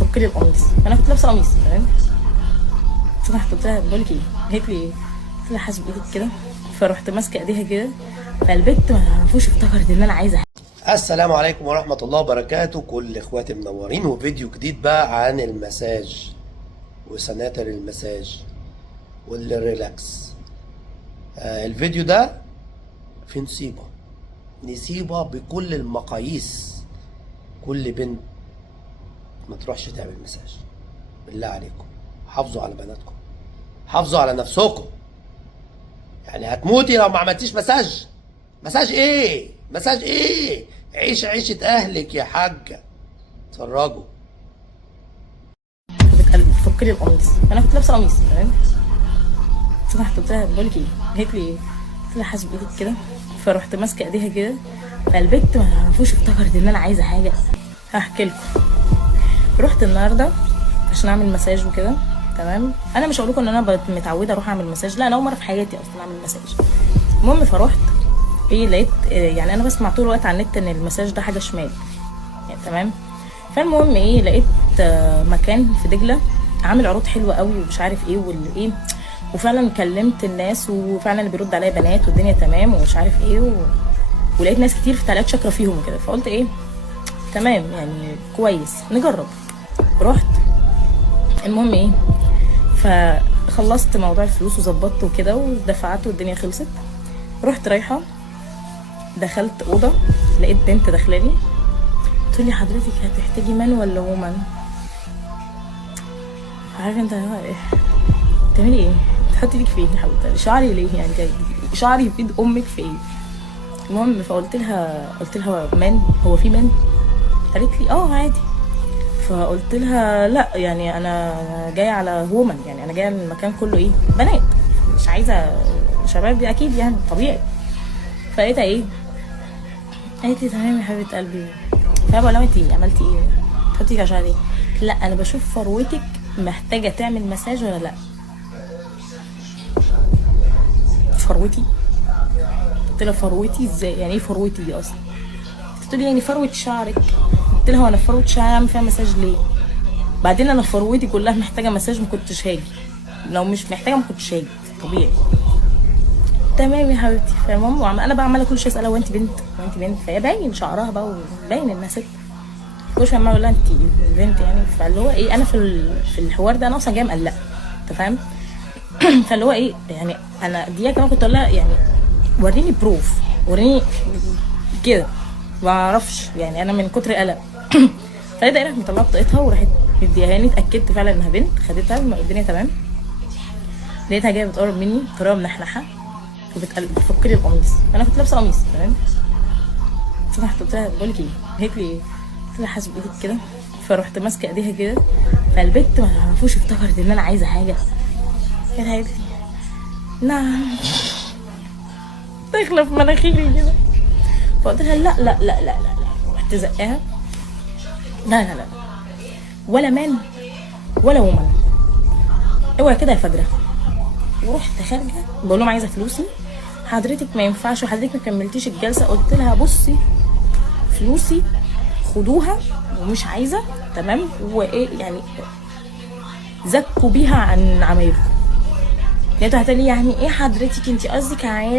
تفك لي القميص، انا كنت لابسه قميص تمام. فرحت قلت لها بقول لك ايه، قالت لي ايه؟ قلت لها حاسب ايدك كده، فرحت ماسكه ايديها كده، فالبت ما تعرفوش افتكرت ان انا عايزه. السلام عليكم ورحمة الله وبركاته، كل اخواتي منورين وفيديو جديد بقى عن المساج وسناتر المساج والريلاكس. الفيديو ده فيه نصيبة بكل المقاييس. كل بنت ما تروحش تعمل مساج، بالله عليكم حافظوا على بناتكم، حافظوا على نفسكم. يعني هتموتي لو ما عملتيش مساج. مساج ايه؟ مساج ايه؟ عيش عيشة اهلك يا حاجة. اتفرجوا. تفك لي القميص، انا كنت لابسه قميص تمام. فرحت قلت لها بقول لك ايه، قالت لي ايه؟ قلت لها حاسب ايدك كده، فرحت ماسكه ايديها كده، فالبت ما تعرفوش افتكرت ان انا عايزه حاجه. هحكي لكم. رحت النهارده عشان اعمل مساج وكده تمام. انا مش هقول لكم ان انا متعوده اروح اعمل مساج، لا انا اول مره في حياتي اصلا اعمل مساج. المهم فروحت ايه، لقيت يعني انا بسمع طول الوقت على النت ان المساج ده حاجه شمال يعني تمام. فالمهم ايه، لقيت مكان في دجله عامل عروض حلوه قوي ومش عارف ايه والايه، وفعلا كلمت الناس وفعلا اللي بيرد عليا بنات والدنيا تمام ومش عارف ايه ولقيت ناس كتير في تعليقات شاكره فيهم وكده، فقلت ايه تمام يعني كويس نجرب. رحت المهم ايه، فخلصت موضوع الفلوس وظبطته وكده ودفعت والدنيا خلصت. رحت رايحه، دخلت اوضه لقيت بنت داخلالي تقول لي حضرتك هتحتاجي مان ولا وومن؟ عارفه انت ايه بتعملي ايه؟ تحطي ايدك فين يا حبيبتي؟ شعري ليه يعني جاي؟ شعري في ايد امك في ايه؟ المهم فقلت لها مان، هو في مان؟ قالت لي اه عادي. فقلت لها لا يعني انا جايه على وومن، يعني انا جايه المكان كله ايه بنات، مش عايزه شباب دي اكيد يعني طبيعي. فلقيتها ايه، قالت لي تمام يا حبيبه قلبي. فبقول لها انتي عملتي ايه؟ تحطي عشان ايه؟ لا انا بشوف فروتك محتاجه تعمل مساج ولا لا. فروتي؟ قلت لها فروتي ازاي؟ يعني ايه فروتي دي اصلا؟ قلت لي يعني فروه شعرك. قلت لها وانا فروه شعري اعمل فيها مساج ليه؟ بعدين انا فروتي كلها محتاجه مساج، ما كنتش هاجي. لو مش محتاجه ما كنتش هاجي طبيعي. تمام يا حبيبتي. فالمهم انا بقى عماله كل شويه اسالها وانت بنت وانت بنت، فهي باين شعرها بقى وباين انها ست. كل شويه عماله اقول لها انت بنت يعني. فاللي هو ايه، انا في الحوار ده انا اصلا جايه مقلقه انت فاهم. فاللي هو ايه يعني، انا دي كمان كنت اقول لها يعني وريني بروف، وريني كده، ما اعرفش يعني انا من كتر قلق. فلقيتها راحت مطلعه بطاقتها وراحت مديهاني، اتاكدت فعلا انها بنت، خدتها الدنيا تمام. لقيتها جايه بتقرب مني بطريقه منحنحه وبتفك لي القميص، انا كنت لابسه قميص تمام. فرحت قلت لها بقول لك ايه، قالت لي ايه؟ قلت لها حاسب ايدك كده، فرحت ماسكه ايديها كده، فالبت ما تعرفوش افتكرت ان انا عايزه حاجه. قالت لي نعم، داخله في مناخيري كده. فقلت لها لا لا لا لا لا لا، رحت زقاها لا لا لا ولا مان ولا وومن، اوعي كده يا فجره. ورحت خارجه بقول لهم عايزه فلوسي، حضرتك ما ينفعش وحضرتك ما كملتيش الجلسه. قلت لها بصي فلوسي خدوها ومش عايزه تمام، وايه يعني زكوا بيها عن عمايلكم. لقيتها هتقولي يعني ايه حضرتك انت قصدك عايزه